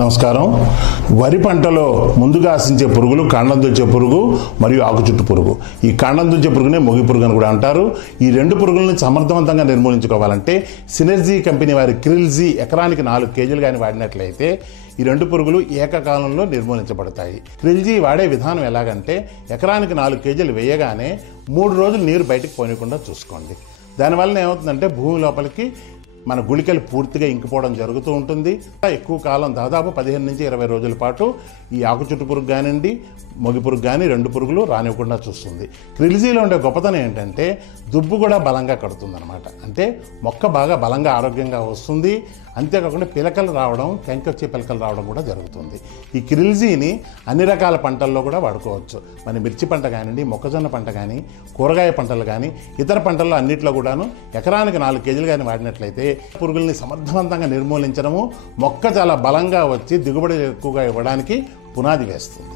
నమస్కారం. వరి పంటలో ముందుగా ఆశించే పురుగులు కాండం తుంచే పురుగు మరియు ఆకుచుట్టు పురుగు. ఈ కాండం తుంచే పురుగునే మొగి పురుగు అని కూడా అంటారు. ఈ రెండు పురుగులను సమర్థవంతంగా నిర్మూలించుకోవాలంటే సినర్జీ కంపెనీ వారి క్రిల్జీ ఎకరానికి 4 కేజీలు కానీ వాడినట్లయితే ఈ రెండు పురుగులు ఏకకాలంలో నిర్మూలించబడతాయి. క్రిల్జీ వాడే విధానం ఎలాగంటే ఎకరానికి 4 కేజీలు వేయగానే 3 రోజులు నీరు బయటకు పోనీయకుండా చూసుకోండి. దానివల్ల ఏమవుతుందంటే భూమి లోపలికి మన గుళికలు పూర్తిగా ఇంకిపోవడం జరుగుతూ ఉంటుంది. ఎక్కువ కాలం దాదాపు 15 నుంచి 20 రోజుల పాటు ఈ ఆకుచుట్టు పురుగు కానివ్వండి, మొగి పురుగు కానీ రెండు పురుగులు రానివ్వకుండా చూస్తుంది. క్రిల్జీలో ఉండే గొప్పతనం ఏంటంటే దుబ్బు కూడా బలంగా కడుతుంది అనమాట. అంటే మొక్క బాగా బలంగా ఆరోగ్యంగా వస్తుంది. అంతేకాకుండా పిలకలు రావడం, కంకొచ్చే పిలకలు రావడం కూడా జరుగుతుంది. ఈ క్రిల్జీని అన్ని రకాల పంటల్లో కూడా వాడుకోవచ్చు. మన మిర్చి పంట కానివ్వండి, మొక్కజొన్న పంట కానీ, కూరగాయ పంటలు కానీ, ఇతర పంటల్లో అన్నింటిలో కూడాను ఎకరానికి 4 కేజీలు కానీ వాడినట్లయితే పురుగుల్ని సమర్థవంతంగా నిర్మూలించడము, మొక్క చాలా బలంగా వచ్చి దిగుబడి ఎక్కువగా ఇవ్వడానికి పునాది వేస్తుంది.